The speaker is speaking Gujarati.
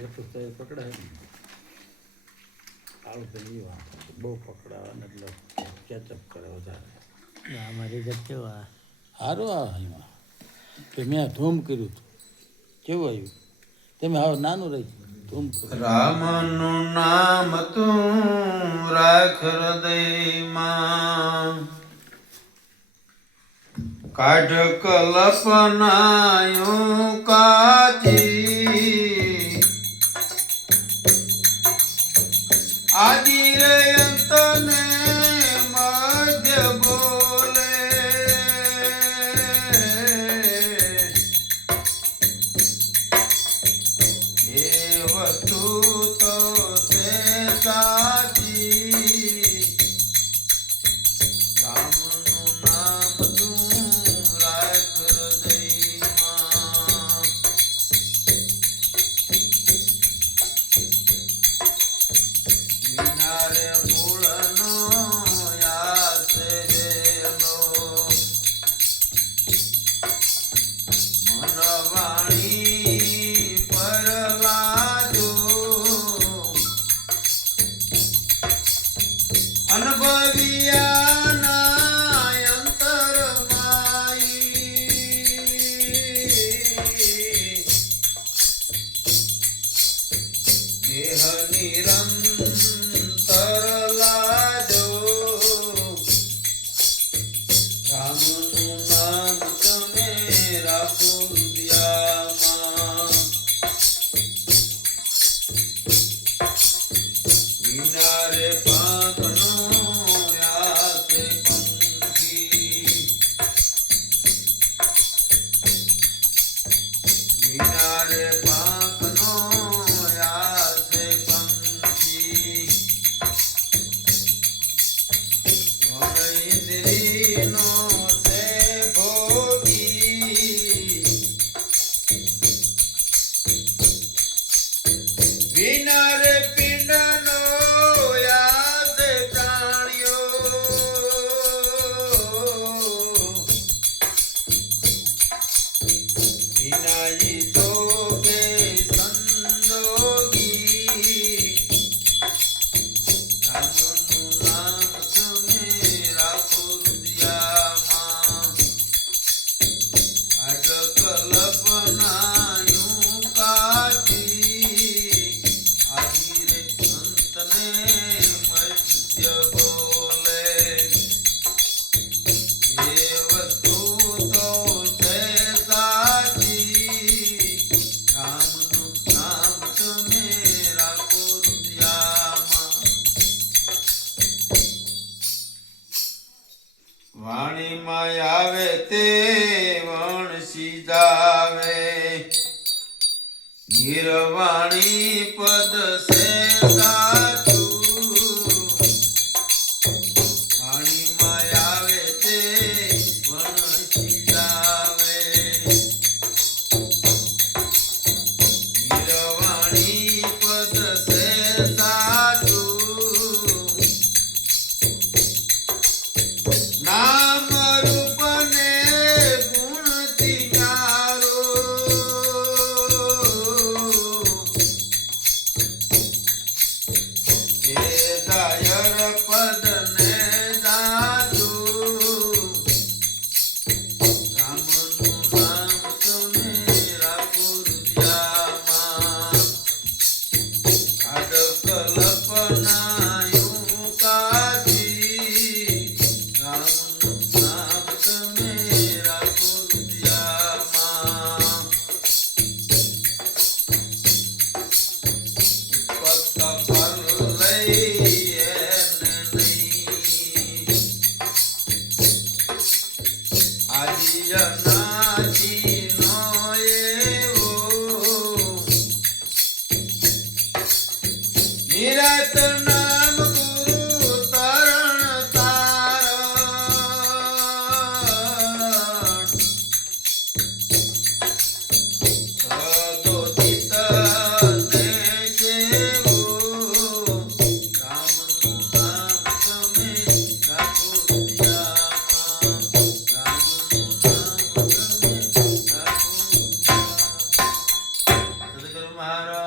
એટલું તો એ પકડાય ને આવું તો નહીં બહુ પકડાવાને એટલે કેચઅપ કરે વધારે. આમાં રિઝલ્ટ કેવો આ સારું આવે એમાં કે મેં ધૂમ કર્યું હતું કેવું આવ્યું તમે હવે નાનું રહી ધૂમ કર્યું. રામનું નામ તું રાખ હૃદયમાં કાઢ કલ્પનાયું કાચી આદિ રે અંતને મધ્ય બોલે એ વસ્તુ તો છે સાચી રામનું નામ તું રાખ હૃદયમાં વિનારે મૂળનો યાસ વેલો મન વાણી પર લાજો અનુભવિયાના અંતરમાઈ દેહ નિરંતર લાજો રામનું નામ તમે રાખો હૃદયમાં વિનારે પાંખનો યાસે પંખી વિનારે પાંખનો યાસે પંખી ઇન્દ્રિયનો છે ભોગી વિનારે પિંડનો યાદ પ્રાણ્યો વિનાઈ જોગે સંજોગી રામનું નામ તમે રાખો હૃદયમાં આજ કલ્પનાયું કાચી આદિ રે અંતને મધ્ય બોલે એ વસ્તુ તો છે સાચી રામનું નામ તમે રાખો હૃદયમાં વાણીમાં આવે તે વણસી જાવે નિર્વાણી પદ સે સાચું વાણીમાં આવે તે વણસી જાવે નિર્વાણી પદ સે સાચું નામ રૂપ ને ગુણથી ન્યારો એ દાયર પદ ને દાદુ રામનું નામ તમે રાખો હૃદયમાં આડ કલ્પનાયું કાચી રામનું નામ તમે રાખો હૃદયમાં ઉત્પત્ત ફલ લઈ એને નહીં આદિ અનાદિનો એવો નિરાત નામ ગુરુ તરણ તારણ સદોદિત ને જેવો રામનું નામ તમે રાખો હૃદયમાં રામનું નામ તમે રાખો હૃદયમાં સદગુરુ મહારાજ